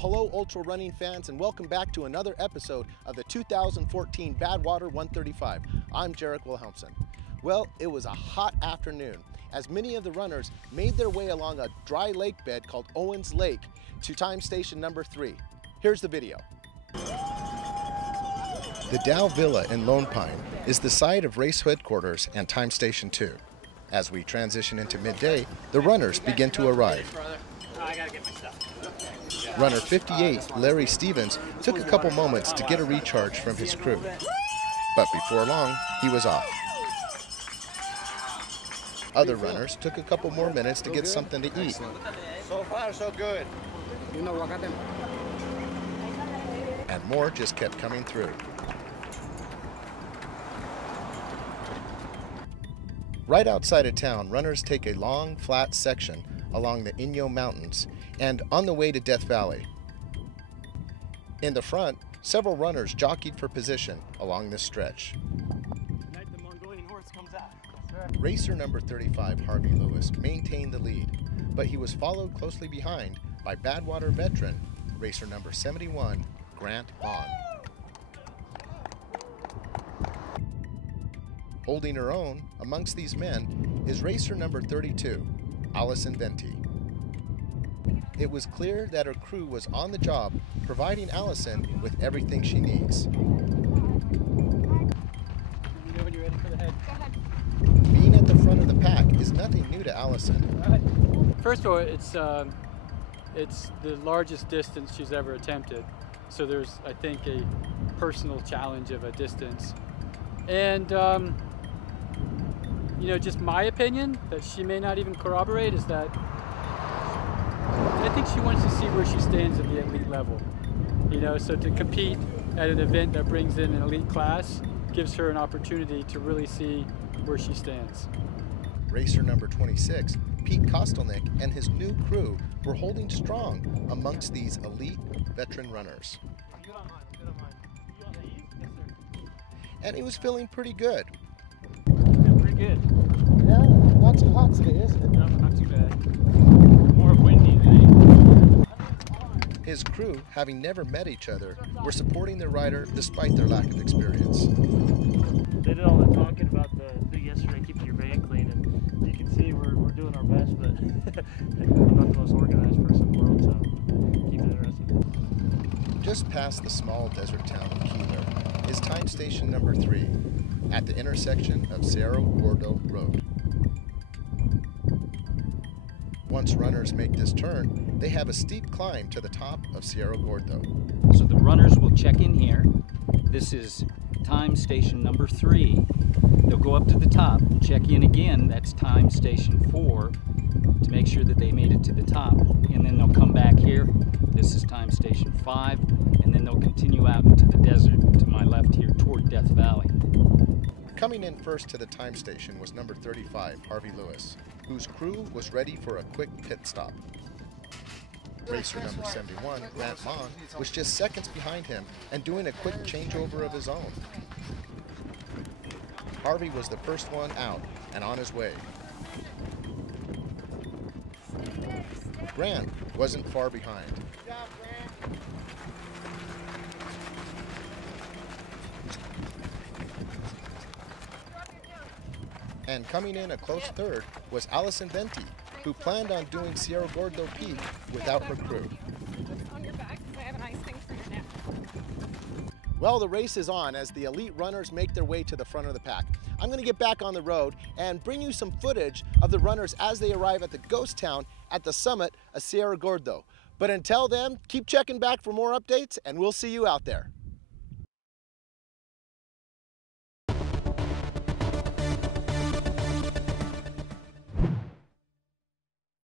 hello ultra running fans, and welcome back to another episode of the 2014 Badwater 135. I'm Jarek Wilhelmsen. Well, it was a hot afternoon as many of the runners made their way along a dry lake bed called Owens Lake to time station number 3. Here's the video. The Dow Villa in Lone Pine is the site of race headquarters and time station 2. As we transition into midday, the runners begin to arrive. Runner 58, Larry Stevens, took a couple moments to get a recharge from his crew. But before long, he was off. Other runners took a couple more minutes to get something to eat. So far, so good. And more just kept coming through. Right outside of town, runners take a long, flat section along the Inyo Mountains and on the way to Death Valley. In the front, several runners jockeyed for position along this stretch. Tonight the Mongolian horse comes out. Racer number 35, Harvey Lewis, maintained the lead, but he was followed closely behind by Badwater veteran, racer number 71, Grant Vaughn. Holding her own amongst these men is racer number 32, Allison Venti. It was clear that her crew was on the job, providing Allison with everything she needs. You know when you're ready for the head. Go ahead. Being at the front of the pack is nothing new to Allison. First of all, it's the largest distance she's ever attempted. So there's, I think, a personal challenge of a distance. And, you know, just my opinion, that she may not even corroborate, is that I think she wants to see where she stands at the elite level. You know, so to compete at an event that brings in an elite class gives her an opportunity to really see where she stands. Racer number 26, Pete Kostelnick, and his new crew were holding strong amongst these elite veteran runners. And he was feeling pretty good. Pretty good. Yeah, not too hot today, is it? No, not too bad. More windy than anything. His crew, having never met each other, were supporting their rider despite their lack of experience. They did all the talking about the thing yesterday, keeping your van clean, and you can see we're doing our best, but I'm not the most organized person in the world, so keep it interesting. Just past the small desert town of Keeler is time station number 3 at the intersection of Cerro Gordo Road. Once runners make this turn, they have a steep climb to the top of Cerro Gordo. So the runners will check in here. This is time station number 3. They'll go up to the top, check in again, that's time station 4, to make sure that they made it to the top. And then they'll come back here. This is time station 5, and then they'll continue out into the desert to my left here toward Death Valley. Coming in first to the time station was number 35, Harvey Lewis, whose crew was ready for a quick pit stop. Racer number 71, Grant Vaughn, was just seconds behind him and doing a quick changeover of his own. Harvey was the first one out and on his way. Grant wasn't far behind. And coming in a close third was Allison Venti, who planned on doing Cerro Gordo Peak without her crew. On your back, because I have a nice thing for your neck. Well, the race is on as the elite runners make their way to the front of the pack. I'm going to get back on the road and bring you some footage of the runners as they arrive at the ghost town at the summit of Cerro Gordo. But until then, keep checking back for more updates, and we'll see you out there.